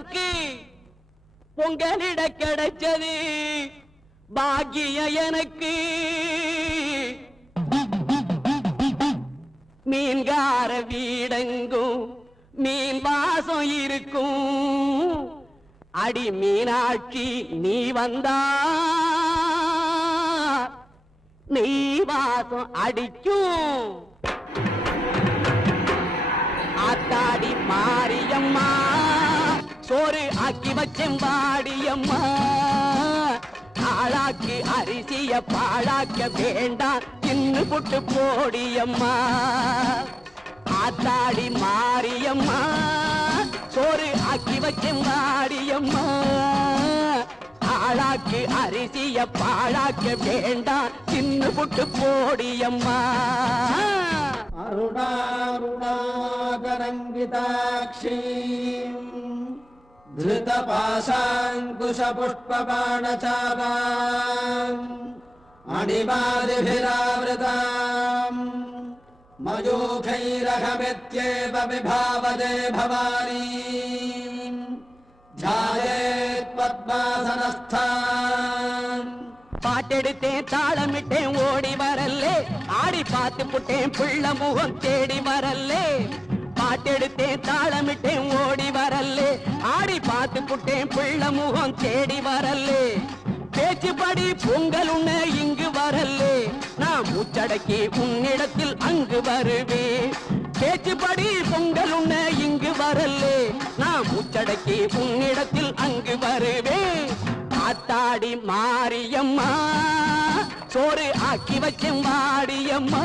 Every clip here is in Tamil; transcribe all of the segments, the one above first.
உனக்கு பொங்கலிட கிடைச்சது பாக்கியம் எனக்கு. மீன்கார வீடெங்கும் மீன் வாசம் இருக்கும். அடி மீனாட்சி நீ வந்தா நீ வாசம் அடிக்கும். ஆத்தாடி மாரியம்மா சோறு ஆக்கி வச்செம்பாடியம்மா. ஆளாக்கு அரிசிய பாழாக்க வேண்டாம் தின்னு புட்டு போடியம்மா. ஆத்தாடி மாரியம்மா சோறு ஆக்கி வச்செம்பாடியம்மா. ஆளாக்கு அரிசிய பாழாக்க வேண்டாம் தின்னு புட்டு போடியம்மா. அருணாருணாகரங்கிதாட்சீம் धृतपाशाङ्कुशपुष्पबाणचापाम् मणिमादिभिरावृताम् मयूखैरहमित्येव विभावदे भवानीम् ध्यायेत् पद्मासनस्थान्. பாட்டெடுத்தேன் தாளமிட்டேன் ஓடி வரல்லே. ஆடி பார்த்து புட்டேன் பிள்ள முகம் தேடி வரல்லே. பாட்டெடுத்தேன் தாளமிட்டேன் ஓடி வரல்லே. ஆடி பார்த்து புட்டேன் பிள்ள முகம் தேடி வரல்லே. பேச்சுப்படி பொங்கல் உண்ண இங்கு வரல்லே. நான் மூச்சடக்கி உன்னிடத்தில் அங்கு வருவேன். பேச்சுப்படி பொங்கல் உண்ண இங்கு வரல்லே. நான் மூச்சடக்கி உன்னிடத்தில் அங்கு வருவேன். ஆத்தாடி மாரியம்மா சோறு ஆக்கி வச்செம்பாடியம்மா.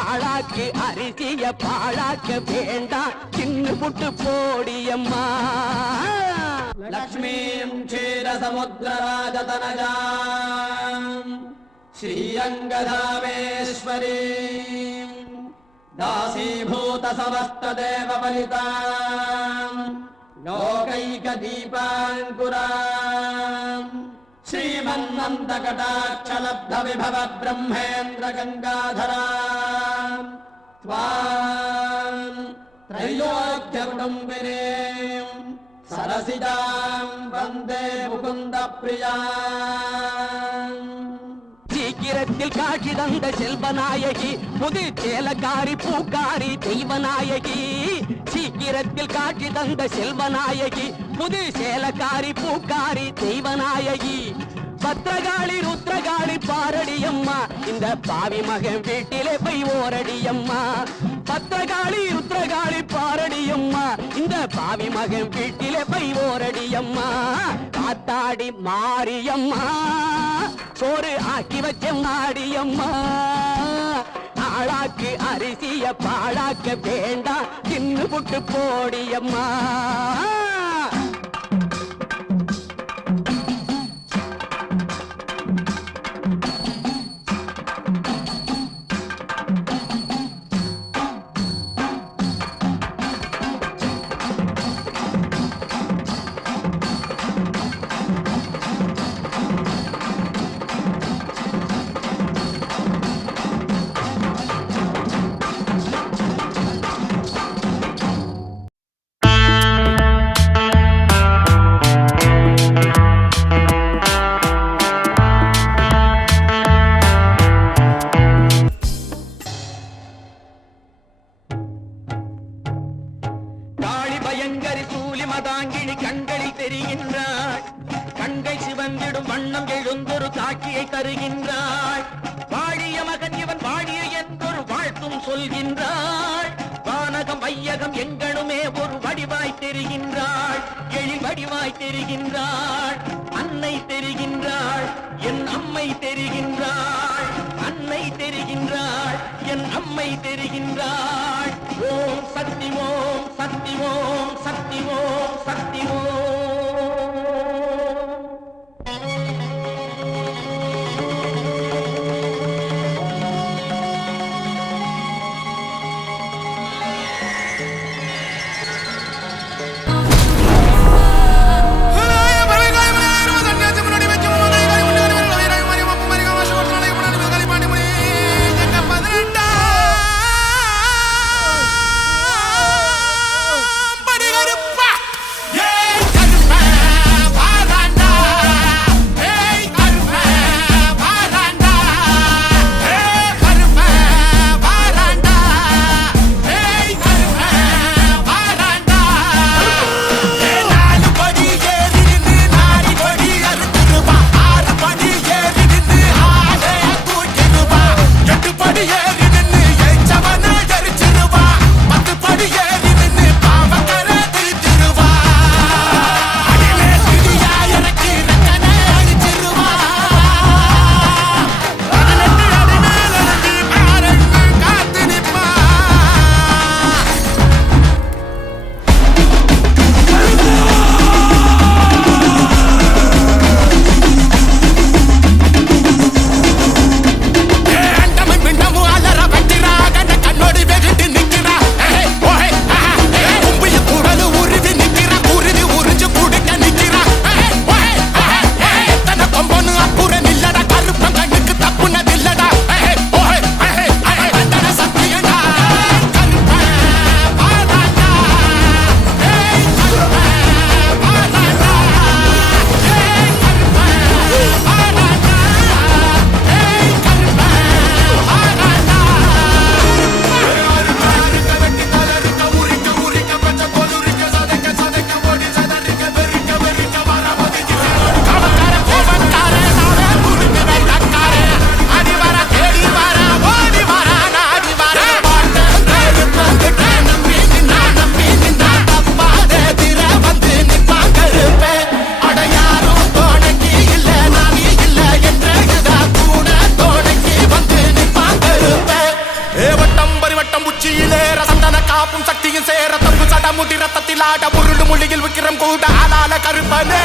ஆளாக்கு அரிசிய பாழாக்க வேண்டாம் தின்னு புட்டு போடியம்மா. லக்ஷ்மீம் க்ஷீரசமுத்திரராஜதனஜாம் ஸ்ரீரங்கதாமேஸ்வரீம் தாசீபூத சமஸ்ததேவபலிதாம் லோகைகதீபாங்குராம் श्रीमन्नन्दकटाक्षलब्धविभव ब्रह्मेन्द्र गङ्गाधराम् त्वाम् त्रैलोक्यकुटुम्बिनीम् सरसिजाम् वन्दे मुकुन्दप्रियाम्. சீக்கிரத்தில் காட்சி தந்த செல்வநாயகி புது சேலக்காரி பூக்காரி தெய்வநாயகி. சீக்கிரத்தில் காட்சி தந்த செல்வநாயகி புது சேலக்காரி பூக்காரி தெய்வநாயகி. பத்திரகாளி ருத்ரகாளி பாரடியம்மா இந்த பாவி மகன் வீட்டிலே போய் ஓரடியம்மா. பத்திரகாளி ருத்ரகாளி பாரடியம்மா இந்த பாவி மகன் வீட்டிலே போய் ஓரடியம்மா. காத்தாடி மாரியம்மா சோறு ஆக்கி வச்செம்பாடியம்மா. ஆளாக்கு அரிசிய பாழாக்க வேண்டாம் தின்னு புட்டு போடியம்மா. தருகின்றாள். வாழிய மகன் இவன் வாழிய என்றொரு வாழ்த்தும் சொல்கின்றாள். வானகம் வையகம் எங்கனுமே ஒரு வடிவாய் தெரிகின்றாள். எழில் வடிவாய் தெரிகின்றாள். அன்னை தெரிகின்றாள், என் அம்மை தெரிகின்றாள். அன்னை தெரிகின்றாள், என் அம்மை தெரிகின்றாள். ஓம் சக்தி ஓம் சக்தி ஓம் சக்தி ஓம் சக்தி ஓம். கருப்பனே